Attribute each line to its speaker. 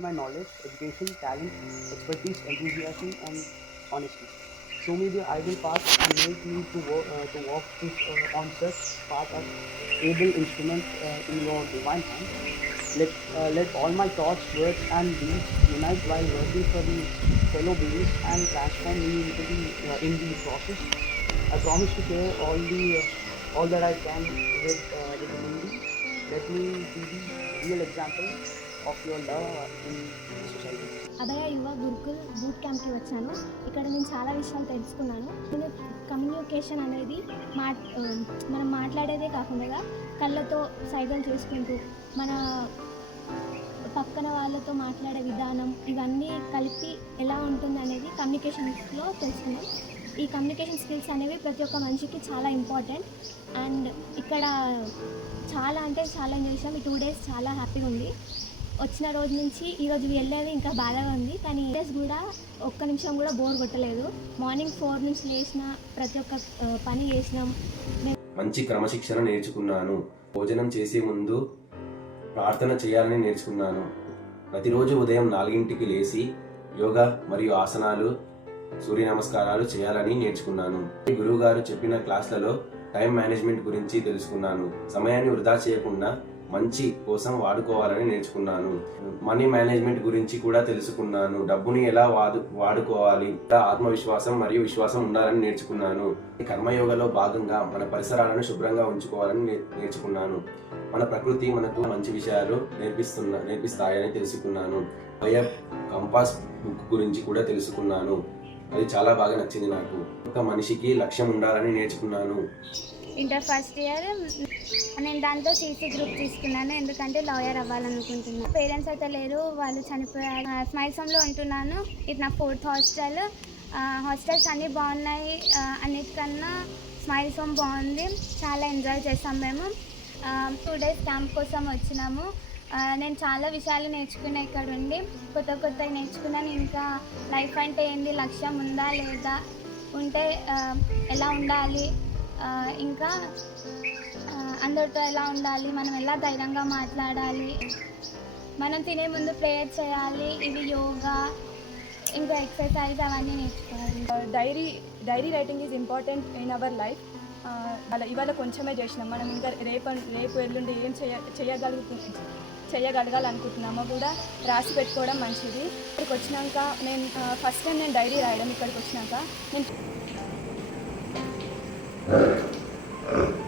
Speaker 1: my knowledge, education, talent, expertise, enthusiasm, and honesty. Show me the ideal path and make me to walk, uh, to walk this, uh, on such path as able instrument uh, in your divine hand. Let, uh, let all my thoughts, words, and deeds unite while working for the fellow beings and transform me into the uh, in the process. I promise to share all the uh, all that I can with uh, with the Hindi. Let me be the real example of your love
Speaker 2: Abhaya Yuva Gurukul boot క్యాంప్కి వచ్చాను. ఇక్కడ నేను చాలా విషయాలు తెలుసుకున్నాను. నేను communication అనేది మా మనం మాట్లాడేదే కాకుండా కళ్ళతో సైగలు చేసుకుంటూ మన పక్కన వాళ్ళతో మాట్లాడే విధానం ఇవన్నీ కలిపి ఎలా ఉంటుంది అనేది కమ్యూనికేషన్లో తెలుసుకున్నాం. ఈ కమ్యూనికేషన్ స్కిల్స్ అనేవి ప్రతి ఒక్క మనిషికి చాలా ఇంపార్టెంట్ అండ్ ఇక్కడ చాలా అంటే చాలా ఎంజాయ్ చేసాం ఈ టూ డేస్ చాలా హ్యాపీగా ఉంది. వచ్చిన రోజు నుంచి ఈ రోజు వెళ్ళేది ఇంకా బాగా ఉంది. కానీ డేస్ కూడా ఒక్క నిమిషం కూడా బోర్ కొట్టలేదు. మార్నింగ్ ఫోర్ నుంచి లేచిన ప్రతి ఒక్క పని చేసినాం.
Speaker 3: మంచి క్రమశిక్షణ నేర్చుకున్నాను. భోజనం చేసే ముందు ప్రార్థన చేయాలని నేర్చుకున్నాను. ప్రతిరోజు ఉదయం నాలుగింటికి లేచి యోగా మరియు ఆసనాలు సూర్య నమస్కారాలు చేయాలని నేర్చుకున్నాను. గురువు గారు చెప్పిన క్లాసులలో టైం మేనేజ్మెంట్ గురించి తెలుసుకున్నాను. సమయాన్ని వృధా చేయకుండా మంచి కోసం వాడుకోవాలని నేర్చుకున్నాను. మనీ మేనేజ్మెంట్ గురించి కూడా తెలుసుకున్నాను. డబ్బుని ఎలా వాడు వాడుకోవాలి? ఆత్మవిశ్వాసం మరియు విశ్వాసం ఉండాలని నేర్చుకున్నాను. ఈ కర్మయోగలో భాగంగా మన పరిసరాలను శుభ్రంగా ఉంచుకోవాలని నేర్చుకున్నాను. మన ప్రకృతి మనకు మంచి విషయాలు నేర్పిస్తున్న నేర్పిస్తాయని తెలుసుకున్నాను. వైఎఫ్ కంపాస్ బుక్ గురించి కూడా తెలుసుకున్నాను. అది చాలా బాగా నచ్చింది నాకు. ఒక మనిషికి లక్ష్యం ఉండాలని నేర్చుకున్నాను.
Speaker 4: Inter first year. నేను దాంతో సీసీ గ్రూప్ తీసుకున్నాను. ఎందుకంటే లాయర్ అవ్వాలనుకుంటున్నాను పేరెంట్స్ అయితే లేరు. వాళ్ళు చనిపోయారు. స్మైసంలో ఉంటున్నాను. ఇది నా ఫోర్త్ హాస్టల్. హాస్టల్స్ అన్నీ బాగున్నాయి. అన్నిటికన్నా స్మైల్స్ హోమ్ బాగుంది. చాలా ఎంజాయ్ చేసాం మేము. టూ డేస్ క్యాంప్ కోసం వచ్చినాము. నేను చాలా విషయాలు నేర్చుకున్నా ఇక్కడ ఉండి. కొత్త కొత్త నేర్చుకున్నాను. ఇంకా లైఫ్ అంటే ఏంటి లక్ష్యం ఉందా? లేదా? ఉంటే ఎలా ఉండాలి? ఇంకా అందరితో ఎలా ఉండాలి మనం ఎలా ధైర్యంగా మాట్లాడాలి మనం తినే ముందు ప్రేయర్ చేయాలి ఇది యోగా ఇంకా ఎక్సర్సైజ్ అవన్నీ నేర్చుకోవాలి.
Speaker 5: Diary diary writing is important in our life అలా ఇవాళ కొంచెమే చేసినాం. మనం ఇంకా రేపు రేపు ఎల్లుండి ఏం చేయ చేయగలుగు చేయగలగాలనుకుంటున్నామో కూడా రాసి పెట్టుకోవడం మంచిది. ఇక్కడికి వచ్చినాక నేను uh, ఫస్ట్ టైం నేను డైరీ రాయడం ఇక్కడికి వచ్చినాక నేను うん。